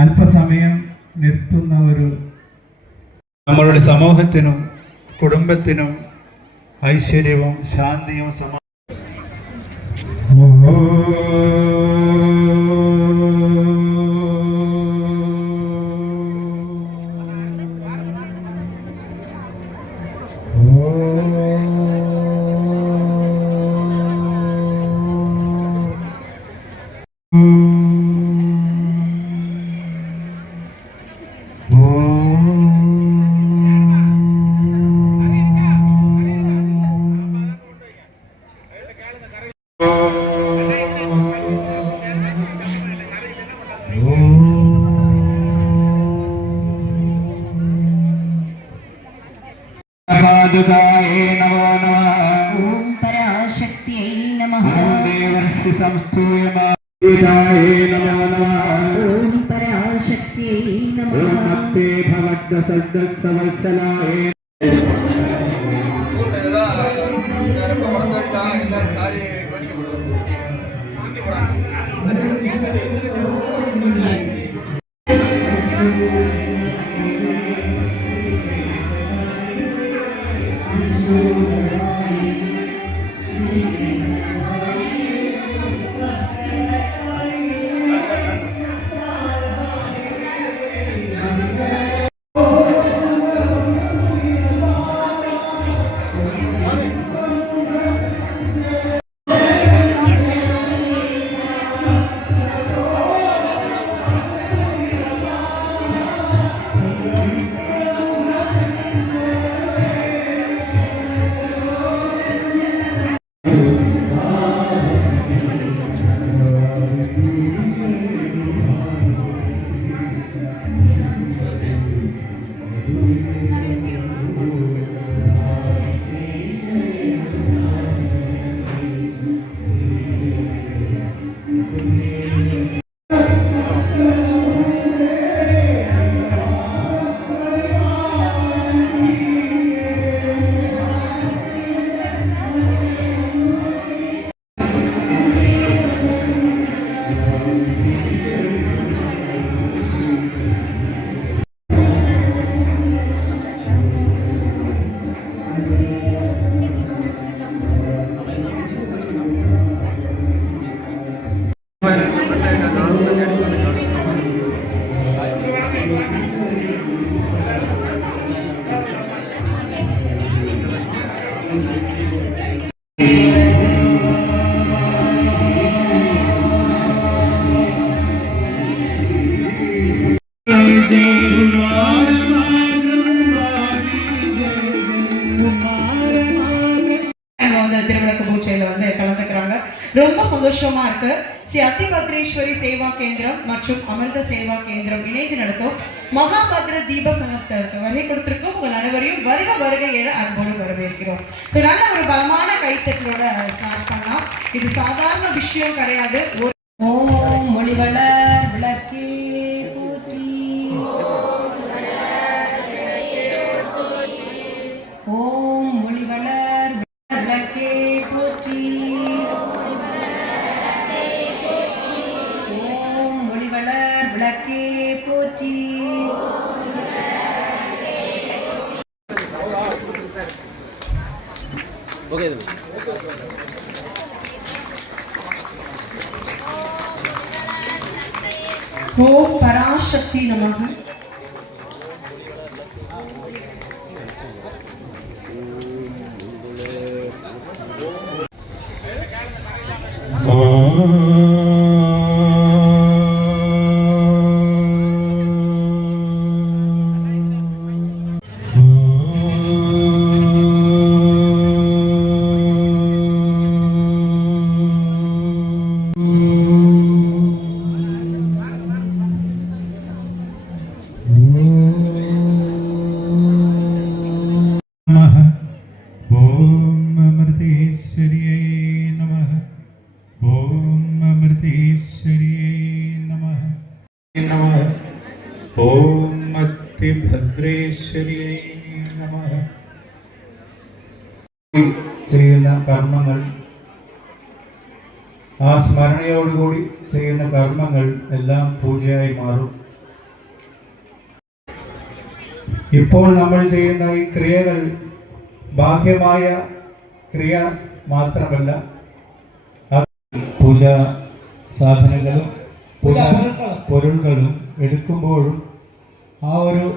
അല്പസമയം നിർത്തുന്ന ഒരു നമ്മളുടെ സമൂഹത്തിനും കുടുംബത്തിനും ഐശ്വര്യവും ശാന്തിയും पादुकाये नमो नमः। ओम पराशक्त्यै नमः। ओम देवर्षि संस्तूयमाये नमो नमः। ओम पराशक्त्यै नमः। ओम भक्ते भवद्दसद्दसवत्सलाये ரொம்ப சந்தோஷமா இருக்கு. ஸ்ரீ அத்திபத்ரேஸ்வரி சேவா கேந்திரம் மற்றும் அமிர்த சேவா கேந்திரம் இணைந்து நடத்தும் மகாபத்ர தீப சங்கத்திற்கு வருகை கொடுத்திருக்கோம். உங்கள் அனைவரையும் வருக வருக என அன்போடு வரவேற்கிறோம். நல்ல ஒரு பலமான கைத்தட்டலோட ஸ்டார்ட் பண்ணலாம். இது சாதாரண விஷயம் கிடையாது. ஓம் மொழிவளர் விளக்கே போற்றி. ஓம் மொழிவளர் விளக்கே போற்றி. ஓம் மொழிவளர் விளக்கே போற்றி. ஓகே ஓம் பராசக்தி நமக. नमः ഓം അത്തിഭദ്രേശ്വരിയേ നമഃ. ചെയ്യുന്ന കർമ്മങ്ങൾ, ആ സ്മരണയോടുകൂടി ചെയ്യുന്ന കർമ്മങ്ങൾ എല്ലാം പൂജയായി മാറും. ഇപ്പോൾ നമ്മൾ ചെയ്യുന്ന ഈ ക്രിയകൾ ബാഹ്യമായ ക്രിയ മാത്രമല്ല, പൂജ സാധനങ്ങളും പൂജ പൊരുളുകളും എടുക്കുമ്പോഴും ആ ഒരു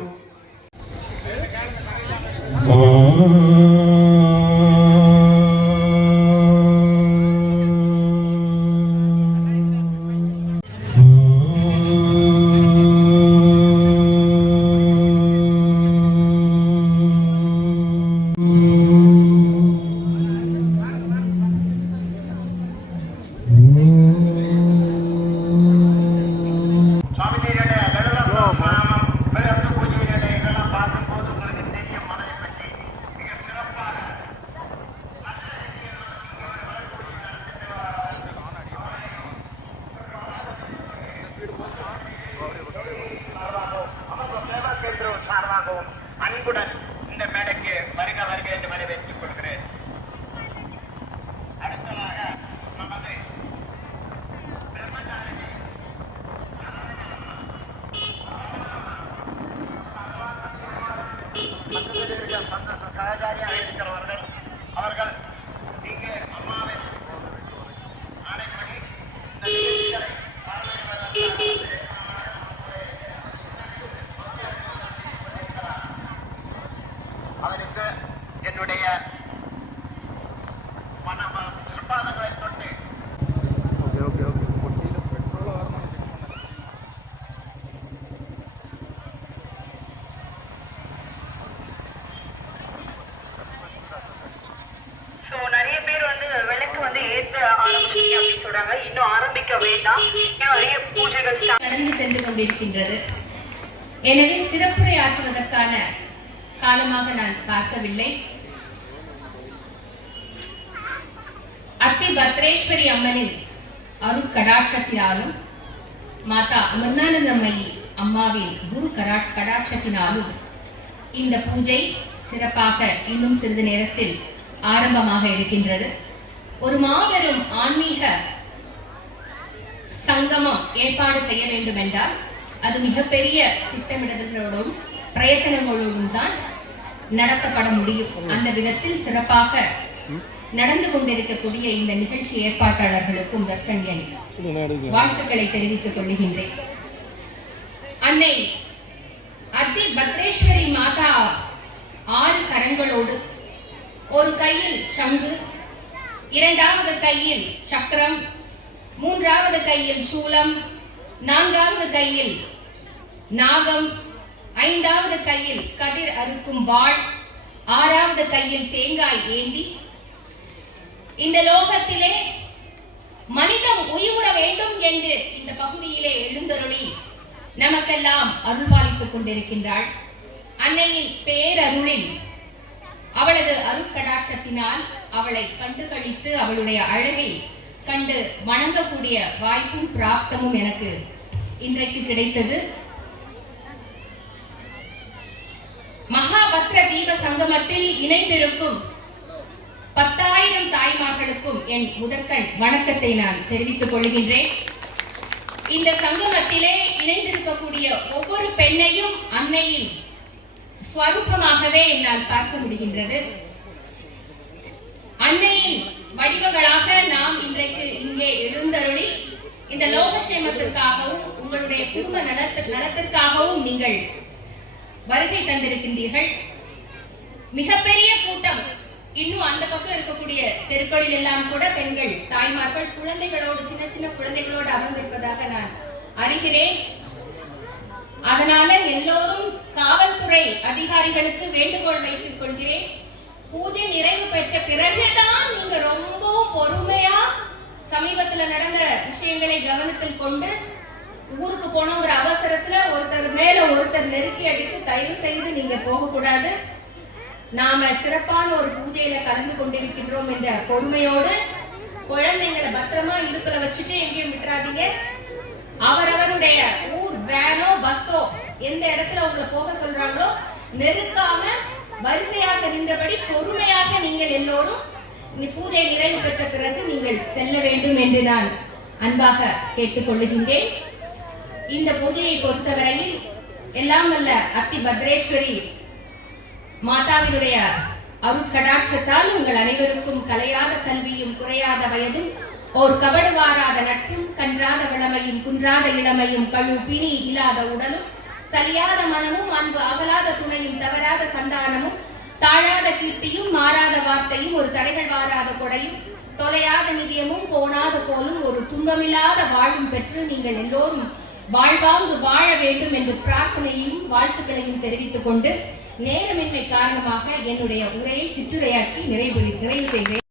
அன்புடன் இந்த மேடைக்கு வருக வருக என்று வரவேற்றுக் கொள்கிறேன். அடுத்ததாக நமது பிரம்மச்சாரிணி சகஜாரியாக இருக்கிறவர்கள் அவர்கள் இங்கே அம்மாவின் ஆணைப்படி இந்த நிகழ்ச்சிகளை அவருக்கு என்னுடைய பாதங்களை தொட்டு நிறைய பேர் விளக்கு ஏற்ற ஆரம்பிச்சீங்க அப்படின்னு சொல்றாங்க. இன்னும் ஆரம்பிக்க வேண்டாம், நிறைய பூஜைகள் நடந்து சென்று கொண்டிருக்கின்றது. எனவே சிறப்புரை ஆற்றுவதற்கான காலமாக நான் பார்க்கவில்லை. அத்தி பத்ரேஸ்வரி அம்மனின் அருள் கடாட்சத்தினாலும் மாதா அமர்ந்தானந்தமயி அம்மாவின் குரு கடாட்சத்தினாலும் இந்த பூஜை சிறப்பாக இன்னும் சிறிது நேரத்தில் ஆரம்பமாக இருக்கின்றது. ஒரு மாபெரும் ஆன்மீக சங்கமம் ஏற்பாடு செய்ய வேண்டும் என்றால் அது மிகப்பெரிய திட்டமிடுதலோடும் பிரயத்தனங்களோடும் தான் நடத்தப்பட முடியும். அந்த விதத்தில் சிறப்பாக நடந்து கொண்டிருக்கக்கூடிய இந்த நிகழ்ச்சி ஏற்பாட்டாளர்களுக்கும் தற்கண்யன் வாழ்த்துக்களை தெரிவித்துக் கொள்கின்றேன். அன்னை அத்தி பத்ரேஸ்வரி மாதா 6 கரங்களோடு, ஒரு கையில் சங்கு, 2வது கையில் சக்கரம், 3வது கையில் சூலம், 4வது கையில் நாகம், 5வது கையில் கதிர் அறுக்கும் வாள், 6வது கையில் தேங்காய் ஏந்தி இந்த லோகத்திலே மனிதம் உயிர வேண்டும் என்று இந்த பகுதியிலே எழுந்தருளி நமக்கெல்லாம் அருள்பாலித்துக் கொண்டிருக்கின்றாள். அன்னையின் பேரருளில், அவளது அருட்கடாட்சத்தினால் அவளை கண்டுகளித்து அவளுடைய அழகை கண்டு வணங்கக்கூடிய வாய்ப்பும் பிராப்தமும் எனக்கு இன்றைக்கு கிடைத்தது. மகாபத்ர தீப சங்கமத்தில் இணைந்திருக்கும் 10,000 தாய்மார்களுக்கும் என் முதற்கண் வணக்கத்தை நான் தெரிவித்துக் கொள்கின்றேன். இந்த சங்கமத்திலே இணைந்திருக்கக்கூடிய ஒவ்வொரு பெண்ணையும் அன்னையின் ஸ்வரூபமாகவே என்னால் பார்க்க முடிகின்றது. அன்னையின் வடிவங்களாக நாம் இன்றைக்கு இங்கே எழுந்தருளி இந்த லோகக்ஷேமத்திற்காகவும் உங்களுடைய குடும்ப நலத்திற்காகவும் நீங்கள் வருகை தந்திருக்கின்றீர்கள். மிகப்பெரிய கூட்டம் இன்னும் அந்த பக்கம் இருக்கக்கூடிய தெருக்களில் எல்லாம் கூட பெண்கள், தாய்மார்கள் குழந்தைகளோடு, சின்ன சின்ன குழந்தைகளோடு அமர்ந்திருப்பதாக நான் அறிகிறேன். அதனால எல்லோரும் காவல்துறை அதிகாரிகளுக்கு வேண்டுகோள் வைத்துக் கொள்கிறேன். பூஜை நிறைவு பெற்ற பிறகுதான் நீங்க ரொம்பவும் பொறுமையா சமீபத்துல நடந்த விஷயங்களை கவனத்தில் கொண்டு ஊருக்கு போனோங்கிற அவசரத்துல ஒருத்தர் மேல ஒருத்தர் நெருக்கி அடித்து தயவு செய்து நீங்க போகக்கூடாது. நாம சிறப்பான ஒரு பூஜையில கலந்து கொண்டிருக்கின்றோம் என்ற பொறுமையோடு குழந்தைங்களை பத்திரமா இடுப்புல வச்சுட்டு எங்கேயும் விட்டுறாதீங்க. அவரவருடைய ஊர் வேனோ பஸ்ஸோ எந்த இடத்துல உங்களை போக சொல்றாங்களோ நெருக்காம வரிசையாக நின்றபடி பொறுமையாக நீங்கள் எல்லோரும் பூஜை நிறைவு பெற்ற பிறகு நீங்கள் செல்ல வேண்டும் என்று நான் அன்பாக கேட்டுக்கொள்ளுகின்றேன். இந்த பூஜையை பொறுத்தவரையில் எல்லாம் வல்ல அத்தி பத்ரேஸ்வரி மாதாவினுடைய அருட்கடாட்சத்தால் உங்கள் அனைவருக்கும் கலையாத கல்வியும் குறையாத வயதும் ஓர் கபடு வாராத நட்பும் கன்றாத வளமையும் குன்றாத இளமையும் கழு பிணி இல்லாத உடலும் சலியாத மனமும் அன்பு அகலாத துணையும் தவறாத சந்தானமும் தாழாத கீர்த்தியும் மாறாத வார்த்தையும் ஒரு தடைகள் வாராத கொடையும் தொலையாத நிதியமும் போனாத போலும் ஒரு துன்பமில்லாத வாழும் பெற்று நீங்கள் எல்லோரும் வாழ்வாங்கு வாழ வேண்டும் என்று பிரார்த்தனையையும் வாழ்த்துக்களையும் தெரிவித்துக் கொண்டு நேரமின்மை காரணமாக என்னுடைய உரையை சிற்றுரையாக்கி நிறைவு செய்கிறேன்.